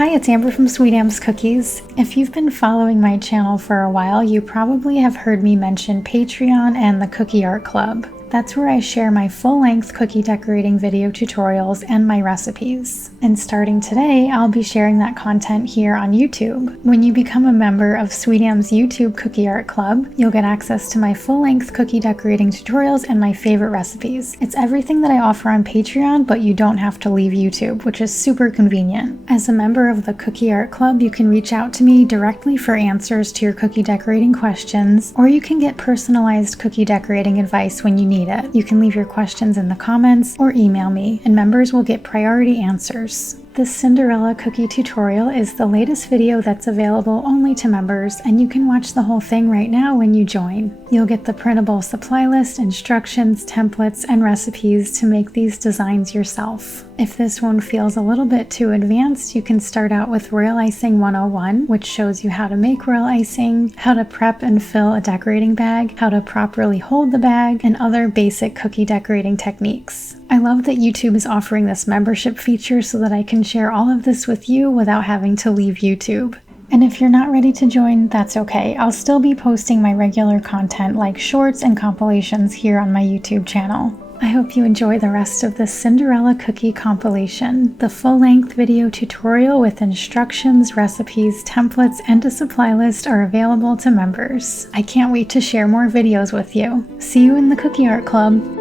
Hi, it's Amber from SweetAmbs Cookies. If you've been following my channel for a while, you probably have heard me mention Patreon and the Cookie Art Club. That's where I share my full-length cookie decorating video tutorials and my recipes. And starting today, I'll be sharing that content here on YouTube. When you become a member of SweetAmbs YouTube Cookie Art Club, you'll get access to my full-length cookie decorating tutorials and my favorite recipes. It's everything that I offer on Patreon, but you don't have to leave YouTube, which is super convenient. As a member of the Cookie Art Club, you can reach out to me directly for answers to your cookie decorating questions, or you can get personalized cookie decorating advice when you need it. You can leave your questions in the comments or email me, and members will get priority answers. This Cinderella cookie tutorial is the latest video that's available only to members, and you can watch the whole thing right now when you join. You'll get the printable supply list, instructions, templates, and recipes to make these designs yourself. If this one feels a little bit too advanced, you can start out with Royal Icing 101, which shows you how to make royal icing, how to prep and fill a decorating bag, how to properly hold the bag, and other basic cookie decorating techniques. I love that YouTube is offering this membership feature so that I can share all of this with you without having to leave YouTube. And if you're not ready to join, that's okay. I'll still be posting my regular content like shorts and compilations here on my YouTube channel. I hope you enjoy the rest of this Cinderella cookie compilation. The full-length video tutorial with instructions, recipes, templates, and a supply list are available to members. I can't wait to share more videos with you. See you in the Cookie Art Club!